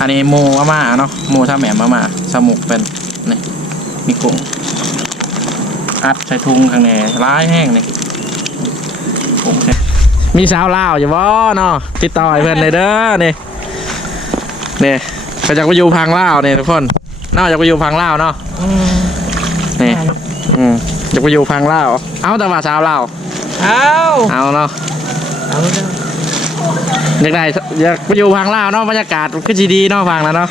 อันนี้หมูอาม่าเนาะหมูท่าแหม่มอาม่าสมุกเป็นนี่มีกุ้งอัดใส่ทุงข้างในร้ายแห้งนี่กุ้งแห้งมีสาวลาวอยู่บ่เนาะติดต่อให้เพื่อนเลยเด้อนี่นี่เขาจากไปอยู่พังลาวเนี่ยทุกคนนอกจากไปอยู่พังลาวเนาะนี่อืมอยากไปอยู่พังลาวเอาแต่ว่าสาวลาวเอาเอาเนาะเอาเด้อ อยากได้อยากไปอยู่พังลาวเนาะบรรยากาศก็จีดีเนาะพังแล้วเนาะ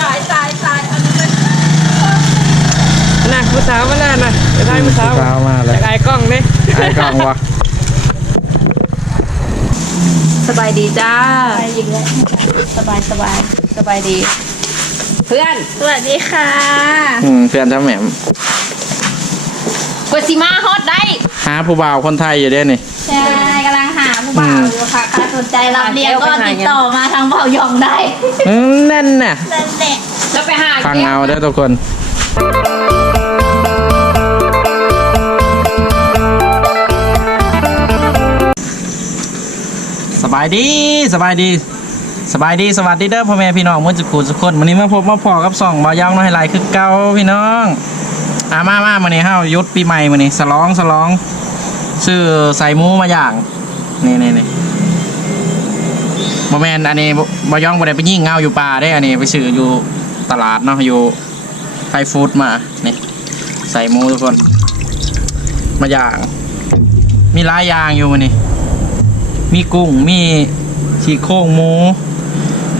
ตายตายตายอันนี้น่ะผู้สาวมานานน่ะไปถ่ายผู้สาวสาวมาเลยจากไอ้กล้องนี่ไอ้กล้องวะสบายดีจ้าสบายสบายสบายดี เพื่อนสวัสดีค่ะอืมเพื่อนท่าแหม่มกวดสิมาฮอตได้หาผู้บ่าวคนไทยอยู่เด้นี่ใช่ กำลังหาผู้บ่าวอยู่ค่ะใครสนใจรับเรียนก็ติดต่อมาทางเบายองได้อืมแน่นน่ะนั่นแหละแล้วไปหาฟังเอาเด้อทุกคนสบายดีสบายดีสบายดีสวัสดีเด้อพ่อแม่พี่น้องมื่อจุกูทุกคนวันนี้มาพบมาพอกับสองบาวยาวน้อยไหลายคือเก่าพี่น้องอ่ามามามานี่เฮายุดปีใหม่มานี่สลองสลองซื้อใส่หมูมาอย่าง นี่นี่นี่บอแมนอันนี้บ่บายองบ่ได้ไปยิ่งเงาอยู่ป่าได้อันนี้ไปซื้ออยู่ตลาดเนาะอยู่ไฟฟู้ดมานี่ใส่หมูทุกคน มาอย่าง มีหลายอย่างอยู่มานี่มีกุ้งมีชีโครงหมู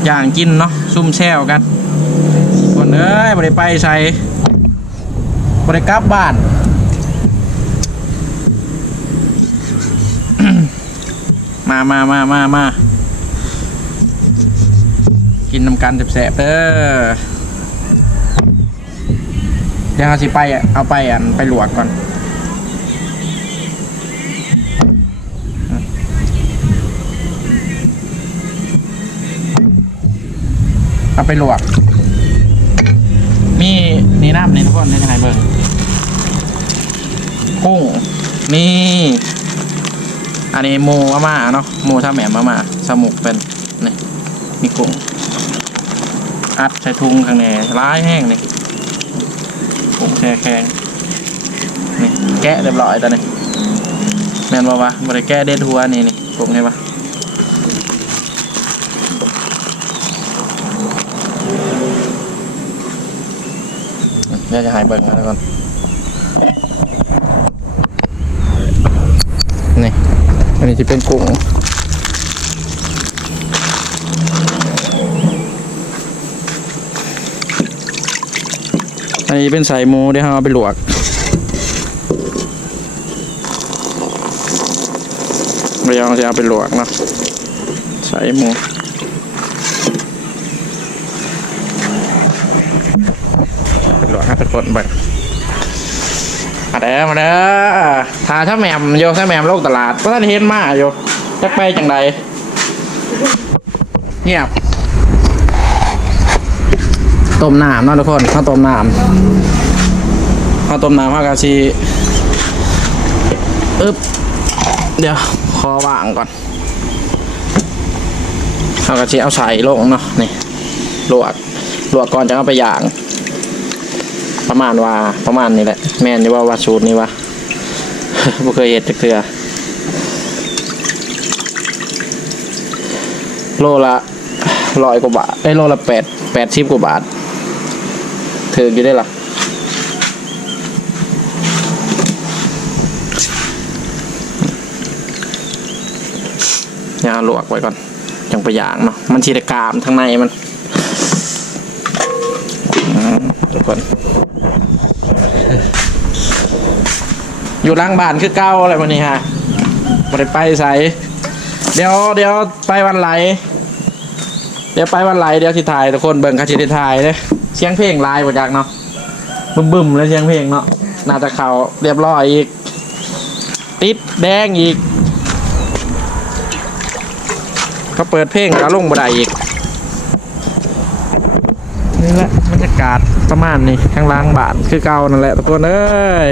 อย่างกินเนาะซุ่มแช่วกันคนเอ้ยบริไปใส่บริกลับบ้าน มามามามามากินน้ำกันแสบๆเด้อเดี๋ยวเอาสิไปอะเอาไปอันไปหลวกก่อนเอาไปลวก มีนี่น้ำนี่ทุกคนนี่ยังไงเบิ่งกุ้งนี่ อันนี้หมูอาม่าเนาะหมูท่าแหม่มาม่าสมุกเป็นนี่มีกุ้งอัดใส่ทุงข้างในร้ายแห้งนี่กุ้งแช่แข็งนี่แกะเรียบร้อยตอนนี้แม่นบ่วะบริแกะเด็ดหัวนี่นี่กุ้งใช่ปะเดี๋ยวจะหายเบิ่งแล้วก่อน อันนี้จะเป็นกุ้งอันนี้เป็นใส่หมูเดี๋ยวเราเอาไปลวกเดี๋ยวเราจะเอาไปลวกนะใส่หมูลวงครับทุกคนเบิด มาเด้อมาเด้อทาถ้าแมมโยถ้าแมมโลกตลาดเพราะท่านเห็นมาโยจักไปจังใดเงียบต้มน้ำเนาะทุกคนข้าวต้มน้ำข้าวต้มน้ำข้าวกะชีอึ๊บเดี๋ยวขอวางก่อนข้าวกะชีเอาใส่ลงเนาะนี่ลวกลวกก่อนจะเอาไปย่าง ประมาณว่าประมาณนี้แหละ แม่นอยู่ว่าว่าสูตรนี้วะบ่เคยเห็ดจักเทื่อโลละร้อยกว่าบาทไอ้โลละแปดแปดสิบกว่าบาทถืออยู่ได้ล่ะอยาลวกไว้ก่อนจังไปย่างเนาะมันชีตกามทั้งในมันทุกคน อยู่ล่างบ้านคือเก้าอะไรวันนี้ฮะบ่ได้ไปใส่เดี๋ยวเดี๋ยวไปวันไหล เดี๋ยวไปวันไหลเดี๋ยวสิถ่ายทุกคนเบิ่งคาชิได้ถ่ายเลยเสียงเพลงลายบ่จักเนาะบึ้มบึมๆเลยเสียงเพลงเนาะน่าจะเข้าเรียบร้อยอีก ติดแดงอีกเขาเปิดเพลงก็ลงบ่ได้อีกนี่แหละบรรยากาศประมาณนี้ข้างล่างบ้านคือเก่านั่นแหละทุกคนเอ้ย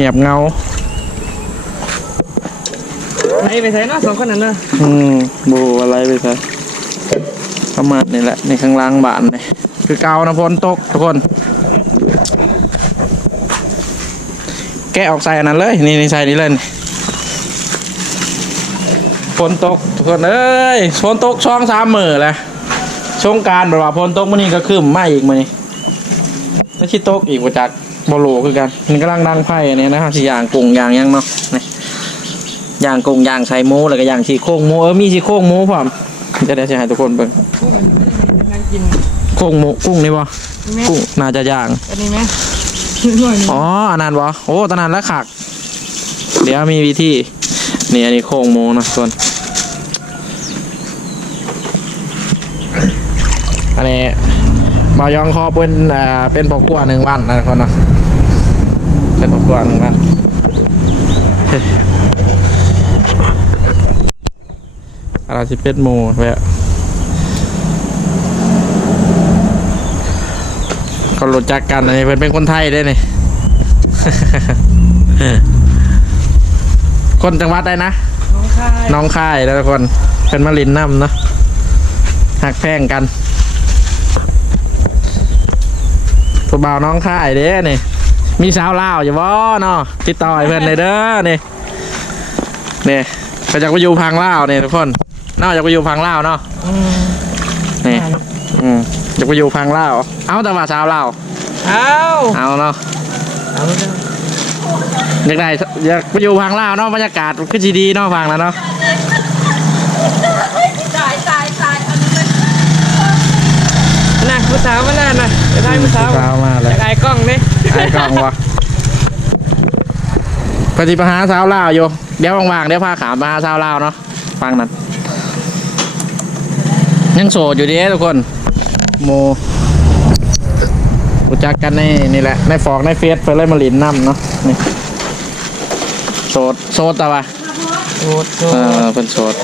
เงียบเงาไหนไปใส่เนาะสองคนนั้นเนาะอืมโบอะไรไปซะประมาณนี้แหละในข้างล่างบ้านนี่คือเกานะพลตกทุกคน แกะออกใส่อันนั้นเลย นี่นี่ใส่นี่เลยนี่ฝนตกทุกคนเอ้ยฝนตกช่องสามมือแล้วชงกรารแบบว่าฝนตกมื่อนี้ก็คืมไม่อีกมื่อนี้ไม่ชิตกอีกว่าจาก บอโลคือกัน มันกำลังดังไพ่อันนี้นะฮะสิย่างกุ้งย่างหยังเนาะนี่ย่างกุ้งย่างใส่หมูแล้วก็ย่างชีโครงหมูเออมีชีโครงหมูพร้อมจะได้สิให้ทุกคนเบิ่งนั่งกินโครงหมูกุ้งนี่บ่กุ้งน่าจะย่างอันนี้ไหมหน่อยหนึงอ๋ออันนั้นวะโอ้ตอนนั้นแล้วขัก เดี๋ยวมีวิธีนี่อันนี้โครงหมูนะส่วนอันนี้บายองคอเป็นอ่าเป็นปอกกัวหนึ่งวันนะทุกคนเนาะ เป็นปอกกัวหนึ่งวันเฮ้ยอะไรสิเป็ดหมูแวะก็รู้จักกันอันนี้เพิ่นเป็นคนไทยได้นี่ คนจังหวัดใดนะ น้องคายน้องค่ายแล้วทุกคนเป็นมารินน้ำเนาะหักแพงกันผู้บ่าวน้องค่ายเด้นี่ มีสาวลาวอยู่บ่เนาะติดต่อให้เพื่อนเลยเด้อนี่นี่ไปจากไปอยู่พังลาวนี่ทุกคนนอกจากไปอยู่พังลาวเนาะอืมนี่อืมอยากไปอยู่พังลาวเอาแต่ว่าสาวลาวเอาเอาเนาะเอาเด้ออยากได้อยากไปอยู่พังลาวเนาะบรรยากาศคือจีดีเนาะพังแล้วเนาะน่ะผู้สาวมาหน้าน่ะจะได้ผู้สาวสาวมาเลยจะได้กล้องเด้ ไอ้กล้องวะปฏิปหาสาวลาวอยู่เดี๋ยวว่างๆเดี๋ยวพาขามมาหาสาวลาวเนาะฟังนั้นยังโสดอยู่ดีทุกคนโมรู้จักกันในนี่แหละในฟอกในเฟซเพื่อเลยมาหลินน้ำเนาะนี่โสดโสดแต่ว่าโสดโสเอดอเป็นโสด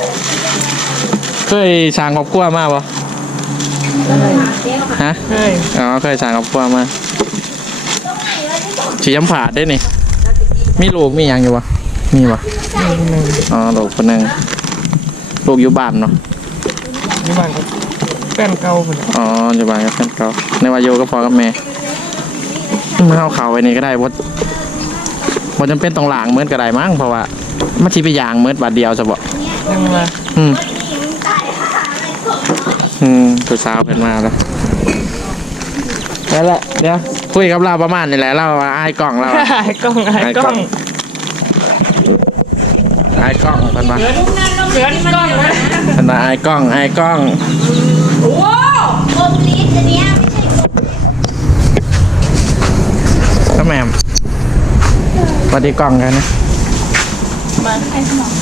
เคยสร้างครอบครัวมาปะฮะเฮ้ยอ๋อเคยสั่งกับพวกมา ฉีย้ำผาดได้นี่ มีลูกมีหยังอยู่วะมีวะอ๋อลูกคนหนึ่งลูกอยู่บ้านเนาะอยู่บ้านกับแฟนเก่าเพิ่นอ๋ออยู่บ้านกับแฟนเก่าในวาโยก็พอกับแม่มาเอาเขาไว้นี่ก็ได้บดบดจำเป็นต้องหลางเหมือนก็ได้มั้งเพราะว่ามาทีไปยางเหมือนบาทเดียวจะบอกยังมาอืมอืมตัวสาวเป็นมาแล้วแล้วแหละเดี๋ยว คุยกับเราประมาณนี้แหละเราว่าไอ้ายกล่องเราอะไอ้กล้องไอ้กล้องไอ้กล้องเพันมาเกินเกินกล้องนะเพันมาไอ้กล้องไอ้กล้องกลมลิ้นอันเนี้ยไม่ใช่กลมก็แหม่มสวัสดีกล้องกันนะมาให้สมอง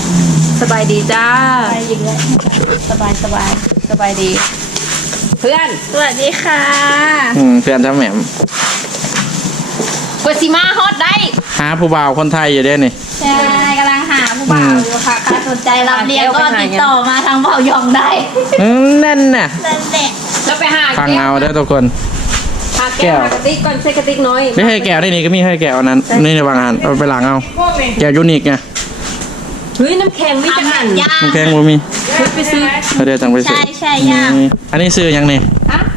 สบายดีจ้าสบายดีเลยสบายสบายสบายดี เพื่อน สวัสดีค่ะ อืมเพื่อนเจ้าแหม่ม เปิดสีมาฮอตได้หาผู้บ่าวคนไทยอยู่เด้นี่ ใช่กำลังหาผู้บ่าวอยู่ค่ะใครสนใจรับเลี้ยงก็ติดต่อมาทางเบายองได้อืมแน่นน่ะนั่นแหละแล้วไปหาฟังเอาเด้อทุกคนหาแก้วหากระติกก่อนใช้กระติกน้อยไม่ให้แก้วได้นี่ก็มีให้แก้วอันนั้น นี่ในบางอันเอาไปหลังเอาพวกนี้แก้วยูนิคไงเฮ้ยน้ำแข็งมีจังหันย่ามันแพงบ่มีไปซื้อเดี๋ยวจังไปซื้อใช่ใช่ย่านี่อันนี้ซื้อยังนี่ชื่อไ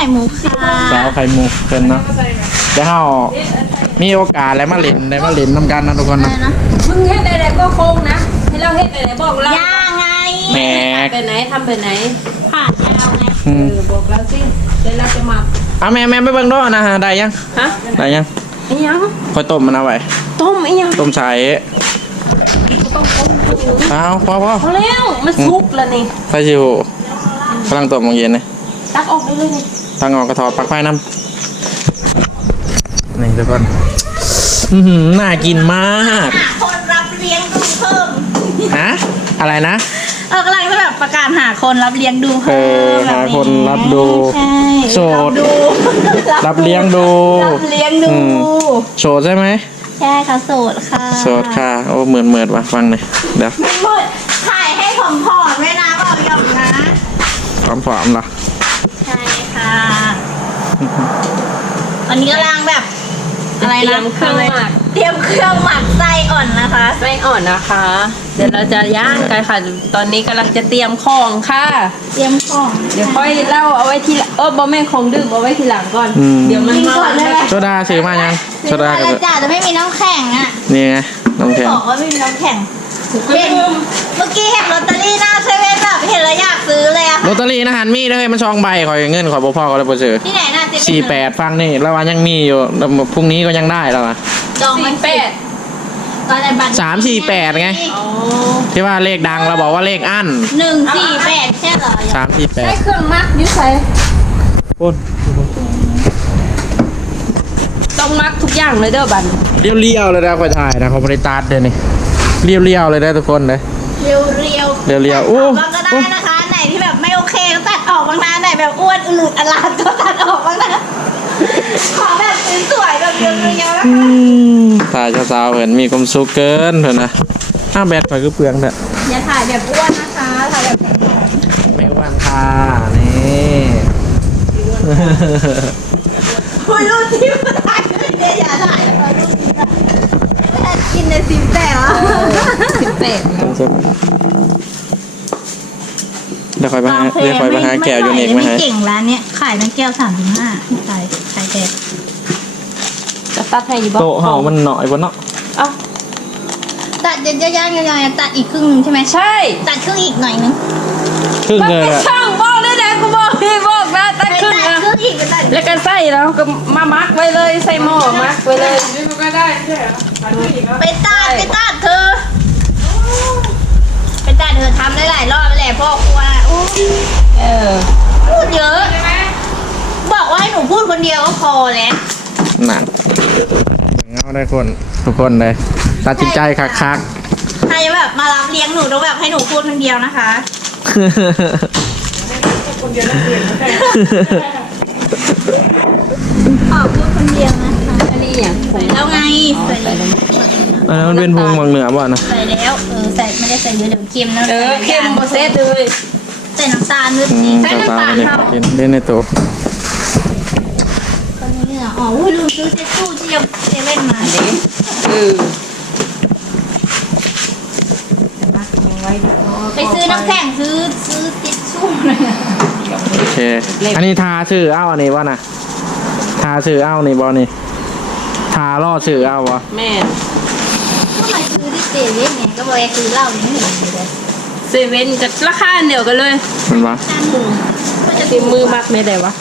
ข่มุกค่ะสาวไข่มุกเพิ่นเนาะเดี๋ยวเฮามีโอกาสแล้วมาเล่นได้มาเล่นนํกันนะทุกคนอะไรนะนะมึงเฮ็ดอะไรก็คงนะ ให้เราเฮ็ดอะไรบอกเราย่าไงแหมไปไหนทำไปไหนผ่านยาวไงอืมเออบอกเราสิเดี๋ยวเราจะมาเอาแม่แม่ไปเบิ่งด้วยนะฮะได้ยังฮะได้ยังไอ้ยังค่อยต้มมันเอาไว้ต้มไอ้ยังต้มใส่เอาพอพอพอแล้วมันสุกแล้วนี่ไฟชิวกำลังต้มมงเย็นเลยตักออกได้เลยนี่ ตั้งออกกระถอดปลักไฟน้ำนี่ทุกคนอื้อหือน่ากินมากหาคนรับเลี้ยงดูเพิ่ม ฮะอะไรนะ เออกำลังจะแบบประกาศหาคนรับเลี้ยงดูเอเพิ่อมหาคนรับดู ใช่โสด รับดูรับเลี้ยงดู รับเลี้ยงดูอืมโสดใช่ไหมใช่ค่ะโสดค่ะโสดค่ะ โอ้เหมือนเหมือนว่ะฟังหน่อยเดี๋ยวหมดถ่ายให้ผอมๆด้วยนะบอกหยอกนะ พร้อมๆล่ะใช่ ค่ะวันนี้กำลังแบบ อะไรเตรีนะยมเครื่องหมักเตรียมเครื่องหมักไส้อ่อนนะคะ ไม่อ่อนนะคะ เดี๋ยวเราจะย่างกันค่ะ ตอนนี้กำลังจะเตรียมของค่ะ เตรียมของ เดี๋ยวค่อยเล่าเอาไว้ทีหลังเออบอแม่นของดื่มเอาไว้ทีหลังก่อน อืม เดี๋ยวมันกินก่อนได้ไหม โซดาซื้อมายังโซซื้อดามากับแล้วจ้าแต่ไม่มีน้ำแข็งอะนี่ไงน้ำแข็งบอกว่าไม่มีน้ำแข็ง เห็นเมื่อกี้เห็นลอตเตอรี่หน้าเซเว่นแบบเห็นแล้วอยากซื้อเลยอะลอตเตอรี่นะฮันมีเด้อมันช่องใบข่อยเงินข่อยบ่พอก็เลยบ่ซื้อที่ไหนน่าเซเว่นสี่แปดฟังนี่แล้วว่ายังมีอยู่แล้วพรุ่งนี้ก็ยังได้แล้วอะจองสี่มันแปดตอนในบัตรสามสี่แปดไงอ๋อที่ว่าเลขดังเราบอกว่าเลขอั้นหนึ่งสี่แปดใช่เหรอสามสี่แปดได้เครื่องมักอยุ่ใส่โอ้นต้องมักทุกอย่างเลยเด้อบันเรียวเรียวๆเลยนะข่อยถ่ายนะเขาบริตาร์ดเลยนี่ เรียวเรียวๆเลยนะทุกคนเลย เรียวเรียวเรียวเรียวๆโอ้บ้างก็ได้นะคะไหนที่แบบไม่โอเคก็ตัดออกบ้างนะไหนแบบอ้วนอืดอลาดก็ตัดออกบ้างนะขอแบบสวยๆแบบเรียวเรียวๆนะคะถ่ายสาวๆเห็นมีความสุขเกินเถอะนะอ้าวแบตข่อยก็เปลืองเถอะอย่าถ่ายแบบอ้วนนะคะถ่ายแบบผอมไม่อ้วนค่ะนี่ ๆคุยรูปที่มาถ่ายด้วยเนี่ย อย่าถ่ายนะคะรูปนี้นะไม่ได้กินในซิมแต่เหรอสิบแปดเดี๋ยวคอยไปหาเดี๋ยวคอยไปหาแก้วยูนิคมาให้เก่งร้านเนี้ยขายทั้งแก้วสามถึงห้าขายขายแก้วจะตัดให้อยู่บ่โต๊ะเฮามันหน่อยบนเนาะเอ้าตัดเยอะๆย่างๆตัดอีกครึ่งหนึงใช่ไหมใช่ตัดครึ่งอีกหน่อยนึงครึ่งมันเลยเป็นอะช่างบอกได้แล้วกูบอกพี่บอกนะตัดไปครึ่งตัดนะ ครึ่งอีกไปตัดแล้วก็ใส่แล้วก็มามักไว้เลยใส่หม้อมักไว้เลยไปตัดไปตัดเธอไปตัดเธอทำได้หลายรอบแล้วแหละพ่อครัวน่ะอู้เออพูดเยอะ บอกว่าให้หนูพูดคนเดียวก็พอแล้วหนักเงาได้คนทุกคนเลยตัดสินใจคักใครแบบมารับเลี้ยงหนูต้องแบบให้หนูพูดคนเดียวนะคะขอ พูดคนเดียวนะคะอันนี้อย่างใส่แล้วไงใส่แล้วๆอันนั้นมันเป็นพุงบางเหนือบ่ะนะใส่แล้วเออใส่ไม่ได้ใส่เยอะเดี๋ยวเค็มนะเออเข้มโบเซตเลยใส่น้ำตาลนิดอืนึมงใส่ตาน้ำตาตาลเนี่ยเข้ากินเล่นในโต๊ะตอนนี้อะอ๋ออุ้ยลืมซื้อเซ็ตตู้ที่ยังเซเว่นมาอันนี้เออไปซื้อน้ำแข็งซื้อซื้อทิชชู่เลยอะโอเค อันนี้ทาชื่อเอ้าอันนี้วะนะ ทาชื่อเอ้านี่บ่นี่ทาล่อชื่อเอ้าวะแม่ก็มาซื้อที่เซเว่นไงก็บอกอยากซื้อเหล้านี่ไม่เห็นเลยเซเว่นกับราคาเดียวกันเลยมันวะจานดูก็จะติมมือมักไม่ได้วะ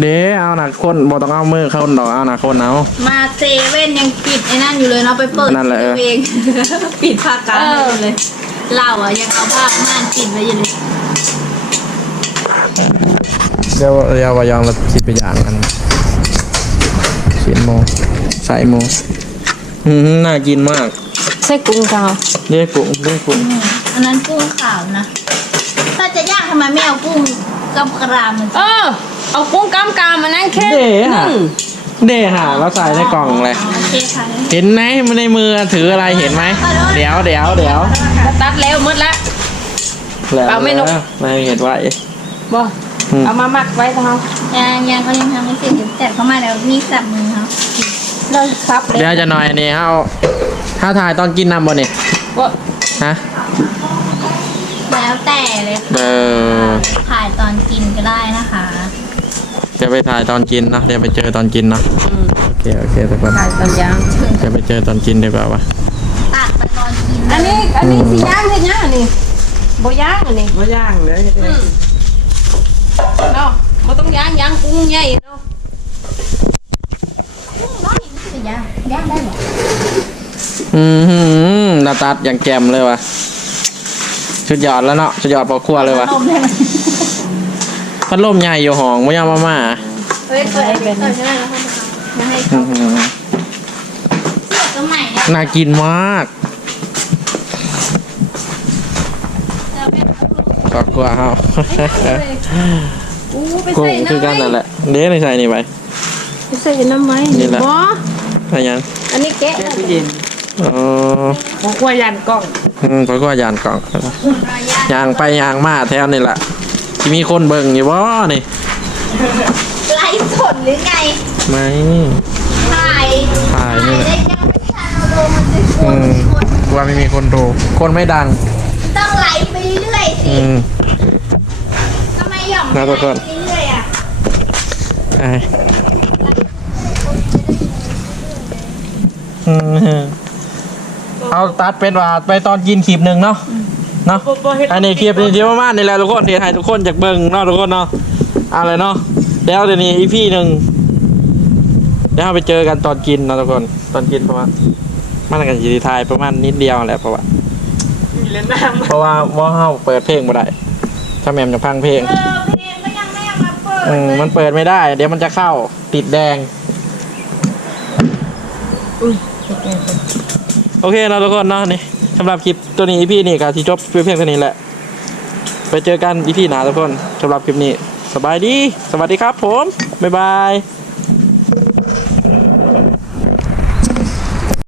เด้เอาหนักคนบ่ต้องเอามือเข้าดอกเอาหนักคนเอา มาเซเว่นยังปิดไอ้นั่นอยู่เลยเนาะไปเปิดนั่นแหละเออซื้อเอง ปิดภาคกลางไว้อยู่เลยเหล้าอะยังเอาผ้าม่านปิดไว้อยู่เลยเดี๋ยวเดี๋ยววายองเราคิดไปอย่างกันเขี ยนโมใส่โมอืมน่ากินมากใส่กุ้งกาวเรียกกุ้งเรียกกุ้งอืมอันนั้นกุ้งขาวนะ ถ้าจะย่างทำไมไม่เอากุ้งกับกรามมันเออ เอากุ้งกำกามมานั่งแค่เด้ฮะนึ่งเด้หาเราใส่ในกล่องเลยโอเคค่ะเห็นไหมมันในมือถืออะไรเห็นไหมเดี๋ยวเดี๋ยวเดี๋ยวตัดแล้วหมดละแล้วเอาไม่นกไม่เห็นไว้บ่อืมเอามามักไว้เท่า ยังยังเขายังทำไม่เสร็จเดี๋ยวแต่เข้ามาแล้วมีสับมือเขาเราซับเลยเดี๋ยวจะหน่อยนี่เอาถ้าถ่ายตอนกินน้ำบ่นี่บ่ฮะแล้วแต่เลยเออถ่ายตอนกินก็ได้นะคะเดี๋ยวไปถ่ายตอนกินเนอะเดี๋ยวไปเจอตอนกินเนาะอืมโอเคโอเคทุกคนถ่ายตอนย่างเดี๋ยวไปเจอตอนกินดีกว่าวะตัดไปตอนกินอันนี้อันนี้สิย่างเฮ็ดย่างอันนี้บ่ย่างอันนี้ไม่ย่างเลยอืมเนาะ บ่ต้องย่างย่างกุ้งใหญ่เนาะน้อยนี่คือย่างย่างได้เหรออืมหืมหนาตัดอย่างแจ่มเลยวะสุดยอดแล้วเนาะสุดยอดพอครัวเลยวะต้มได้ไหมพัดลมใหญ่อยู่ห้องไม่ยอมมาม่าเฮ้ยเปิดเปิดใช่ไหมแล้วเขาจะให้อื้อหือเสื้อตัวใหม่เนี่ยน่ากินมากแล้วแม่ก็พูดพอครัว เฮาอู้ไปกุ้งใส่น้ำคือกันนั่นแหละเดี๋ยวใส่นี่ไป ไปใส่น้ำไว้นี่แหละ บ่อะไรยังอันนี้แกะแล้วอ๋อบ่กลัวยันกล้องอืมพอครัวยานกล่องรอยางยางไปยางมาแถวนี่แหละที่มีคนเบิ่งอยู่บ่นี่ไลฟ์สดหรือไงไม่ถ่ายถ่ายนี่แหละได้ยังไม่ทันเอาลงมันจะชอืนมกลัวไม่มีคนดู คนไม่ดังต้องไหลไปเรื่อยๆสิอืมทำไมหย่อม นะทุกคนไปเรื่อยๆอะไอ้อืมเอาตัดเป็นว่าไปตอนกินคลิปหนึ่งเนาะเนาะอันนี้คลิปนี้เดียวมากนี่แหละทุกคนที่ให้ทุกคนจากเบิ่งเนาะทุกคนเนาะเอะไรเนาะแล้วเดี๋ยวนี้อีพี่หนึ่งเดี๋ยวเราไปเจอกันตอนกินเนาะทุกคนตอนกินเพราะว่ามันกันยีทายประมาณนิดเดียวแหละเพราะว่าเพราะว่าว่าเฮาเปิดเพลงบ่ได้ ถ้าแม่มจะพังเพลง เออเพลงก็ยังไม่เอามาเปิดอืมมันเปิดไม่ได้ เดี๋ยวมันจะเข้าติดแดง โอเคเราทุกคนเนาะนี่สำหรับคลิปตัวนี้พี่นี่กับที่จบเพียงเท่านี้แหละ ไปเจอกันอีพีหนาทุกคนสำหรับคลิปนี้ สบายดี สวัสดีครับผม บ๊ายบาย